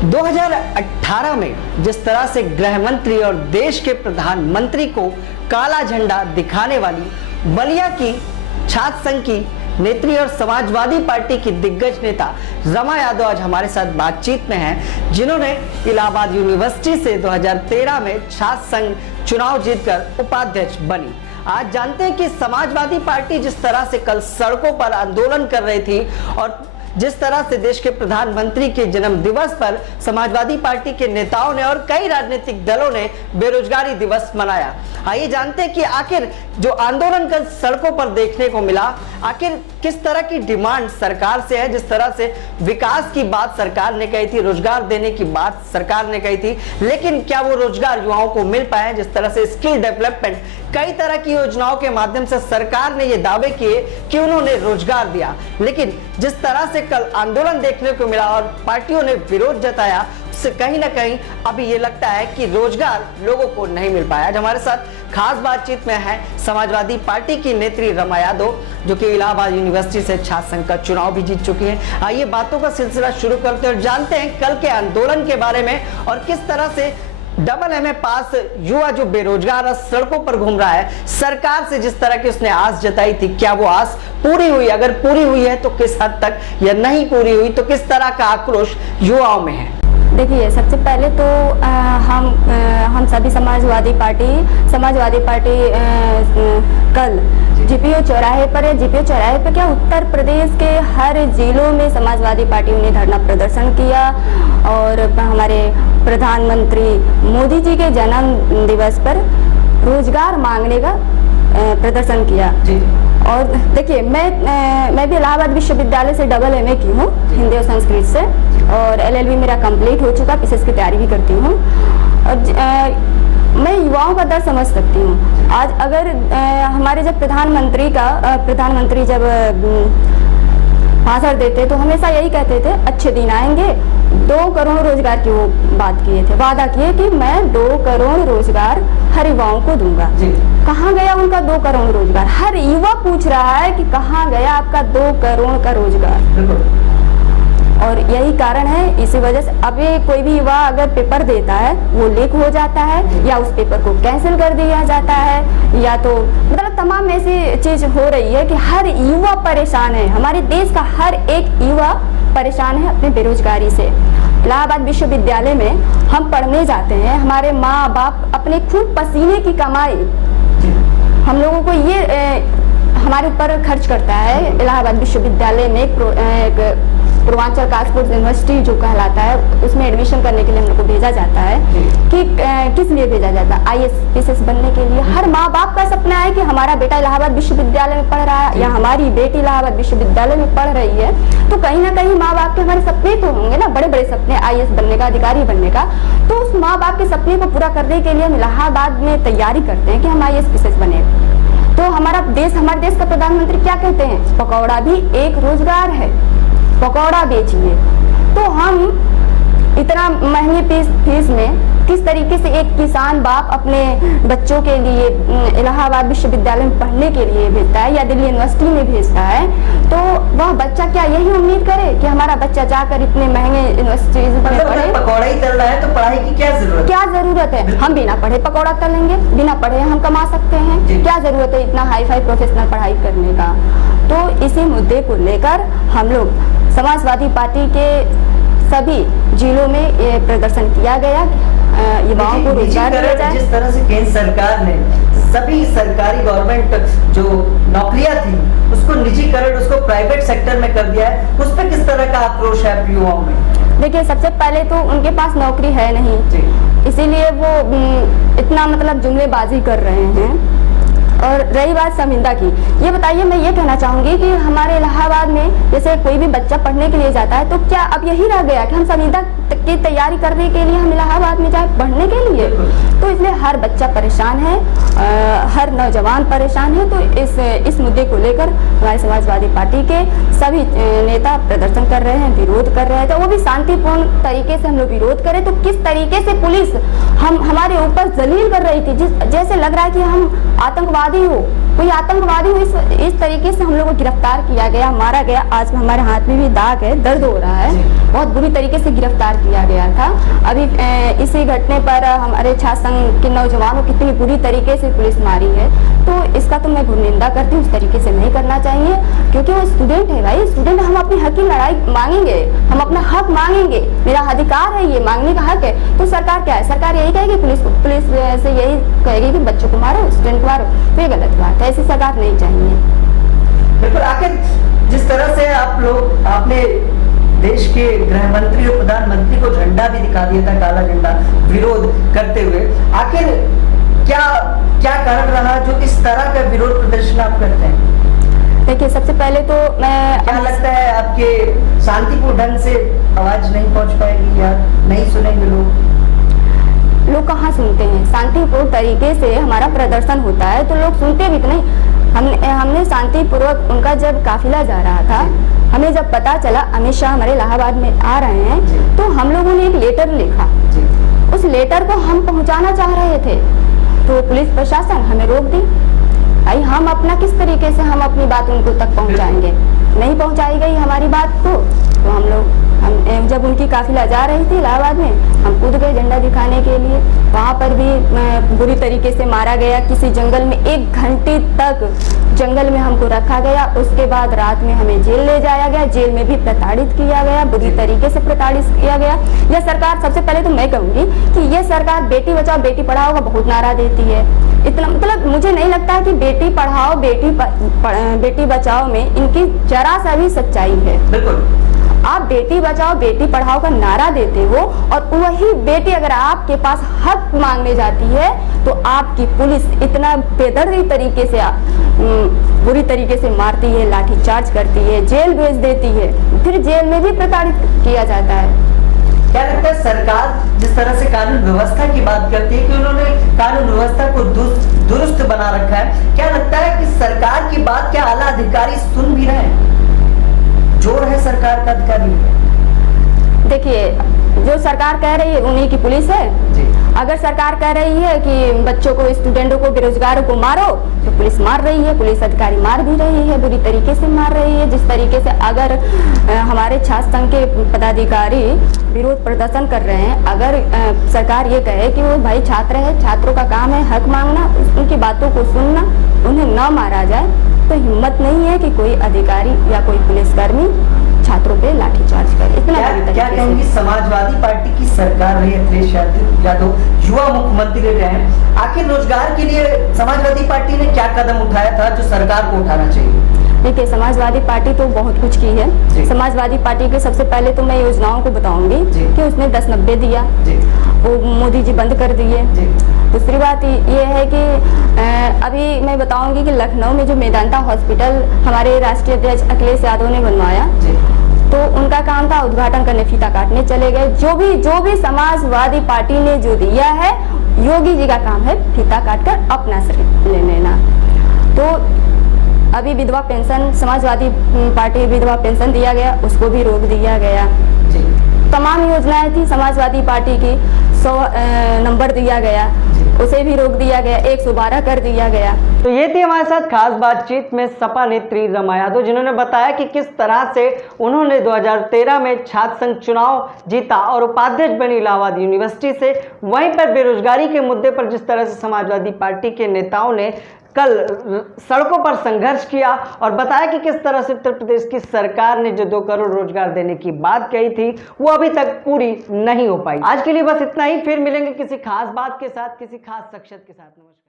2018 में जिस तरह से गृह मंत्री और देश के प्रधानमंत्री को काला झंडा दिखाने वाली बलिया की छात्र संघ की नेत्री और समाजवादी पार्टी की दिग्गज नेता रमा यादव आज हमारे साथ बातचीत में हैं, जिन्होंने इलाहाबाद यूनिवर्सिटी से 2013 में छात्र संघ चुनाव जीतकर उपाध्यक्ष बनी। आज जानते हैं कि समाजवादी पार्टी जिस तरह से कल सड़कों पर आंदोलन कर रही थी और जिस तरह से देश के प्रधानमंत्री के जन्म दिवस पर समाजवादी पार्टी के नेताओं ने और कई राजनीतिक दलों ने बेरोजगारी दिवस मनाया। आइए जानते हैं कि आखिर जो आंदोलन कल सड़कों पर देखने को मिला, आखिर किस तरह की डिमांड सरकार से है। जिस तरह से विकास की बात सरकार ने कही थी, रोजगार देने की बात सरकार ने कही थी, लेकिन क्या वो रोजगार युवाओं को मिल पाए। जिस तरह से स्किल डेवलपमेंट, कई तरह की योजनाओं के माध्यम से सरकार ने ये दावे किए कि उन्होंने रोजगार दिया, लेकिन जिस तरह से कल आंदोलन देखने को मिला और पार्टियों ने विरोध जताया, उससे कहीं ना कहीं अभी ये लगता है कि रोजगार लोगों को नहीं मिल पाया। आज हमारे साथ खास बातचीत में है समाजवादी पार्टी की नेत्री रमा यादव, जो कि इलाहाबाद यूनिवर्सिटी से छात्र संघ का चुनाव भी जीत चुकी हैं। आइए बातों का सिलसिला शुरू करते हैं और जानते हैं कल के आंदोलन के बारे में और किस तरह से डबल एमए पास युवा जो बेरोजगार और सड़कों पर घूम रहा है, सरकार से जिस तरह की उसने आस जताई थी, क्या वो आस पूरी हुई? अगर पूरी हुई है तो किस हद तक, या नहीं पूरी हुई तो किस तरह का आक्रोश युवाओं में है? देखिए, सबसे पहले तो हम सभी समाजवादी पार्टी कल जीपीओ चौराहे पर है। जीपीओ चौराहे पर क्या उत्तर प्रदेश के हर जिलों में समाजवादी पार्टियों ने धरना प्रदर्शन किया और हमारे प्रधानमंत्री मोदी जी के जन्म दिवस पर रोजगार मांगने का प्रदर्शन किया। और देखिए, मैं भी इलाहाबाद विश्वविद्यालय से डबल एमए की हूँ, हिंदी और संस्कृत से, और एलएलबी मेरा कंप्लीट हो चुका, पीसीएस की तैयारी भी करती हूँ। और मैं युवाओं का दर्द समझ सकती हूँ। आज अगर हमारे जब प्रधानमंत्री जब भाषण देते तो हमेशा यही कहते थे अच्छे दिन आएंगे। 2 करोड़ रोजगार की वो बात किए थे, वादा किए कि मैं 2 करोड़ रोजगार हर युवाओं को दूंगा। कहाँ गया उनका 2 करोड़ रोजगार? हर युवा पूछ रहा है कि कहाँ गया आपका 2 करोड़ का रोजगार। और यही कारण है, इसी वजह से अभी कोई भी युवा अगर पेपर देता है वो लीक हो जाता है, या उस पेपर को कैंसिल कर दिया जाता है, या तो मतलब तमाम ऐसी चीज हो रही है कि हर युवा परेशान है। हमारे देश का हर एक युवा परेशान है अपने बेरोजगारी से। इलाहाबाद विश्वविद्यालय में हम पढ़ने जाते हैं, हमारे माँ बाप अपने खून पसीने की कमाई हम लोगों को ये हमारे ऊपर खर्च करता है। इलाहाबाद विश्वविद्यालय में एक पूर्वांचल कासपुर यूनिवर्सिटी जो कहलाता है, उसमें एडमिशन करने के लिए हम लोग को भेजा जाता है। कि किस लिए भेजा जाता है? आईएएस पीसीएस बनने के लिए। हर माँ बाप का सपना है कि हमारा बेटा इलाहाबाद विश्वविद्यालय में पढ़ रहा है या हमारी बेटी इलाहाबाद विश्वविद्यालय में पढ़ रही है, तो कहीं ना कहीं माँ बाप के हमारे सपने तो होंगे ना, बड़े बड़े सपने, आईएएस बनने का, अधिकारी बनने का। तो उस माँ बाप के सपने को पूरा करने के लिए हम इलाहाबाद में तैयारी करते हैं कि हम आईएएस पीसीएस बने। तो हमारे देश का प्रधानमंत्री क्या कहते हैं? पकौड़ा भी एक रोजगार है, पकौड़ा बेचिए। तो हम इतना महंगी फीस में किस तरीके से एक किसान बाप अपने बच्चों के लिए इलाहाबाद विश्वविद्यालय में पढ़ने के लिए भेजता है या दिल्ली यूनिवर्सिटी में भेजता है, तो वह बच्चा क्या यही उम्मीद करे कि हमारा बच्चा जाकर इतने महंगे यूनिवर्सिटी में पढ़े? पकौड़ा ही तल रहा है तो पढ़ाई की क्या जरूरत है? हम बिना पढ़े पकौड़ा तलेंगे, बिना पढ़े हम कमा सकते हैं। क्या जरूरत है इतना हाई फाई प्रोफेशनल पढ़ाई करने का? तो इसी मुद्दे को लेकर हम लोग समाजवादी पार्टी के सभी जिलों में ये प्रदर्शन किया गया, युवाओं को रोजगार दिया जाए। जिस तरह से केंद्र सरकार ने सभी सरकारी गवर्नमेंट जो नौकरियां थी उसको निजीकरण, उसको प्राइवेट सेक्टर में कर दिया है, उस पर किस तरह का आक्रोश है युवाओं में? देखिए, सबसे पहले तो उनके पास नौकरी है नहीं, इसीलिए वो इतना मतलब जुमलेबाजी कर रहे हैं। और रही बात शर्मिंदा की, ये बताइए, मैं ये कहना चाहूंगी कि हमारे इलाहाबाद में जैसे कोई भी बच्चा पढ़ने के लिए जाता है, तो क्या अब यही रह गया कि हम शर्मिंदा की तैयारी करने के लिए हम इलाहाबाद में जाए पढ़ने के लिए? तो इसलिए हर बच्चा परेशान है, हर नौजवान परेशान है। तो इस मुद्दे को लेकर हमारे समाजवादी पार्टी के सभी नेता प्रदर्शन कर रहे हैं, विरोध कर रहे हैं। तो वो भी शांतिपूर्ण तरीके से हम लोग विरोध करें, तो किस तरीके से पुलिस हमारे ऊपर जलील कर रही थी, जैसे लग रहा है कि हम आतंकवाद उग्रवादी हो, कोई आतंकवादी हो, इस तरीके से हम लोग को गिरफ्तार किया गया, मारा गया। आज हमारे हाथ में भी दाग है, दर्द हो रहा है, बहुत बुरी तरीके से गिरफ्तार किया गया था। अभी इसी घटने पर हमारे छात्र संघ के नौजवानों की कितनी बुरी तरीके से पुलिस मारी है, तो इसका तो मैं घोर निंदा करती हूँ। इस तरीके से नहीं करना चाहिए, क्योंकि वो स्टूडेंट है भाई, स्टूडेंट। हम अपने हक की लड़ाई मांगेंगे, हम अपना हक मांगेंगे, मेरा अधिकार है, ये मांगने का हक है। तो सरकार क्या है, सरकार यही कहेगी, पुलिस से यही कहेगी कि बच्चों को मारो, स्टूडेंट को मारो, तो ये गलत बात है, ऐसी सरकार नहीं चाहिए। बिल्कुल। आखिर जिस तरह से आपने देश के गृह मंत्री और प्रधानमंत्री को झंडा भी दिखा दिया था, काला झंडा, विरोध करते हुए, आखिर क्या कारण रहा जो इस तरह का विरोध प्रदर्शन आप करते हैं? देखिए, सबसे पहले तो मैं, क्या लगता है आपके शांतिपूर्ण ढंग से आवाज नहीं पहुंच पाएगी या नहीं सुनेंगे लोग कहाँ सुनते हैं? शांतिपूर्ण तरीके से हमारा प्रदर्शन होता है तो लोग सुनते भी तो नहीं। हमने शांतिपूर्वक, उनका जब काफिला जा रहा था, हमें जब पता चला अमित शाह हमारे इलाहाबाद में आ रहे हैं, तो हम लोगों ने एक लेटर लिखा। उस लेटर को हम पहुंचाना चाह रहे थे, तो पुलिस प्रशासन हमें रोक दी। भाई, हम अपना किस तरीके से हम अपनी बात उनको तक पहुंचाएंगे? नहीं पहुंचाई गई हमारी बात तो हम जब उनकी काफिला जा रही थी इलाहाबाद में, हम कूद गए झंडा दिखाने के लिए। वहाँ पर भी बुरी तरीके से मारा गया, किसी जंगल में 1 घंटे तक जंगल में हमको रखा गया। उसके बाद रात में हमें जेल ले जाया गया, जेल में भी प्रताड़ित किया गया, बुरी तरीके से प्रताड़ित किया गया। यह सरकार, सबसे पहले तो मैं कहूँगी कि यह सरकार बेटी बचाओ बेटी पढ़ाओ का बहुत नारा देती है। इतना मतलब मुझे नहीं लगता है कि बेटी पढ़ाओ बेटी बचाओ में इनकी जरा सा भी सच्चाई है। बिल्कुल। आप बेटी बचाओ बेटी पढ़ाओ का नारा देते हो, और वही बेटी अगर आपके पास हक मांगने जाती है तो आपकी पुलिस इतना बेदर्दी तरीके से बुरी तरीके से मारती है, लाठीचार्ज करती है, जेल भेज देती है, फिर जेल में भी प्रताड़ित किया जाता है। क्या लगता है, सरकार जिस तरह से कानून व्यवस्था की बात करती है कि उन्होंने कानून व्यवस्था को दुरुस्त बना रखा है, क्या लगता है कि सरकार की बात क्या आला अधिकारी सुन भी रहे हैं? जोर है सरकार का अधिकारी? देखिए, जो सरकार कह रही है उन्हीं की पुलिस है जी। अगर सरकार कह रही है कि बच्चों को, स्टूडेंटों को, बेरोजगारों को मारो, तो पुलिस मार रही है, पुलिस अधिकारी मार भी रही है, बुरी तरीके से मार रही है। जिस तरीके से अगर हमारे छात्र संघ के पदाधिकारी विरोध प्रदर्शन कर रहे हैं, अगर सरकार ये कहे कि वो भाई छात्र है, छात्रों का काम है हक मांगना, उनकी बातों को सुनना, उन्हें न मारा जाए, तो हिम्मत नहीं है कि कोई अधिकारी या कोई पुलिसकर्मी छात्रों पे लाठीचार्ज करे। इतना क्या कहेंगी, समाजवादी पार्टी की सरकार रही, अखिलेश यादव युवा मुख्यमंत्री रहे हैं, आखिर रोजगार के लिए समाजवादी पार्टी ने क्या कदम उठाया था जो सरकार को उठाना चाहिए? देखिए, समाजवादी पार्टी तो बहुत कुछ की है। समाजवादी पार्टी के सबसे पहले तो मैं योजनाओं को बताऊंगी कि उसने 10-90 दिया, वो मोदी जी बंद कर दिए। दूसरी बात ये है कि अभी मैं बताऊंगी कि लखनऊ में जो मेदांता हॉस्पिटल हमारे राष्ट्रीय अध्यक्ष अखिलेश यादव ने बनवाया, तो उनका काम था उद्घाटन करने, फीता काटने चले गए। जो भी समाजवादी पार्टी ने जो दिया है, योगी जी का काम है फीता काटकर अपना सिर ले लेना। तो अभी विधवा पेंशन, समाजवादी पार्टी विधवा पेंशन दिया गया, उसको भी रोक दिया गया। तमाम योजनाएं थी समाजवादी पार्टी की, 100 नंबर दिया गया, उसे भी रोक दिया गया, 112 कर दिया गया। तो ये थी हमारे साथ खास बातचीत में सपा नेत्री रमा यादव, जिन्होंने बताया कि किस तरह से उन्होंने 2013 में छात्र संघ चुनाव जीता और उपाध्यक्ष बनी इलाहाबाद यूनिवर्सिटी से। वहीं पर बेरोजगारी के मुद्दे पर जिस तरह से समाजवादी पार्टी के नेताओं ने कल सड़कों पर संघर्ष किया और बताया कि किस तरह से उत्तर प्रदेश की सरकार ने जो 2 करोड़ रोजगार देने की बात कही थी वो अभी तक पूरी नहीं हो पाई। आज के लिए बस इतना ही, फिर मिलेंगे किसी खास बात के साथ, किसी खास शख्सियत के साथ। नमस्कार।